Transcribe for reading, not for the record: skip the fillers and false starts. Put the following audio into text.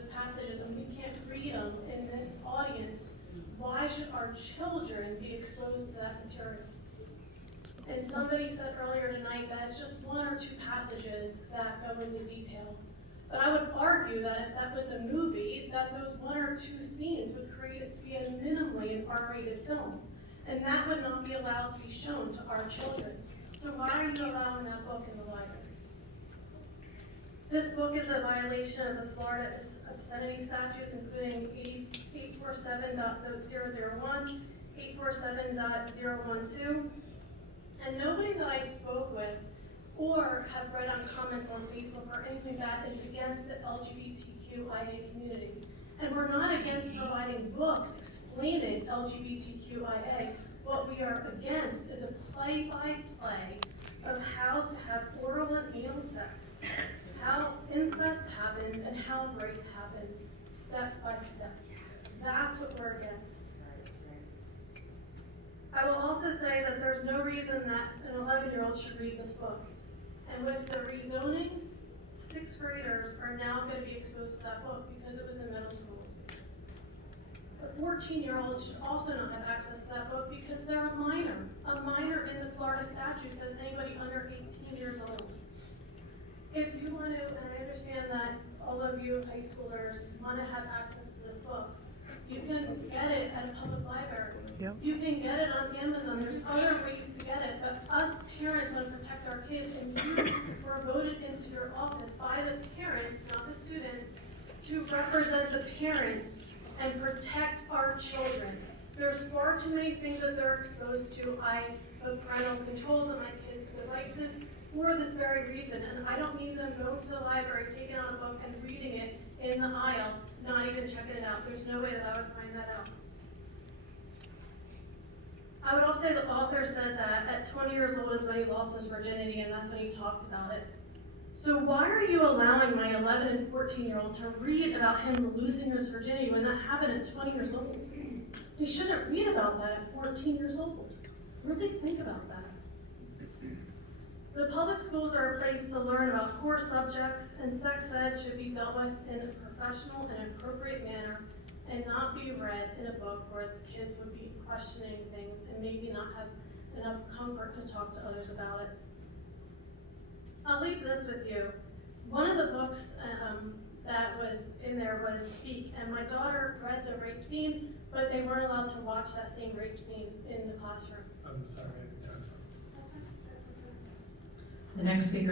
those passages and we can't read them in this audience, why should our children be exposed to that material? And somebody said earlier tonight that it's just one or two passages that go into detail. But I would argue that if that was a movie, that those one or two scenes would create it to be a minimally an R-rated film. And that would not be allowed to be shown to our children. So why are you allowing that book in the libraries? This book is a violation of the Florida obscenity statutes, including 847.001, 847.012. And nobody that I spoke with or have read on comments on Facebook or anything like that is against the LGBTQIA community. And we're not against providing books explaining LGBTQIA. What we are against is a play-by-play of how to have oral and anal sex, how incest happens, and how rape happens, step by step. That's what we're against. I will also say that there's no reason that an 11-year-old should read this book. And with the rezoning, 6th graders are now going to be exposed to that book because it was in middle schools. A 14-year-old should also not have access to that book because they're a minor. A minor in the Florida statute says anybody under 18 years old. If you want to, and I understand that all of you high schoolers want to have access to this book, you can get it at a public library. Yep. You can get it on Amazon. There's other ways to get it. But us parents want to protect our kids, and you were voted into your office by the parents, not the students, to represent the parents and protect our children. There's far too many things that they're exposed to. I put parental controls on my kids' devices for this very reason, and I don't need them going to the library, taking out a book and reading it in the aisle, not even checking it out. There's no way that I would find that out. I would also say the author said that at 20 years old is when he lost his virginity, and that's when he talked about it. So why are you allowing my 11 and 14-year-old to read about him losing his virginity when that happened at 20 years old? He shouldn't read about that at 14 years old. Really think about that. The public schools are a place to learn about core subjects, and sex ed should be dealt with in a professional and appropriate manner and not be read in a book where the kids would be questioning things and maybe not have enough comfort to talk to others about it. I'll leave this with you. One of the books that was in there was Speak, and my daughter read the rape scene, but they weren't allowed to watch that same rape scene in the classroom. I'm sorry. The next speaker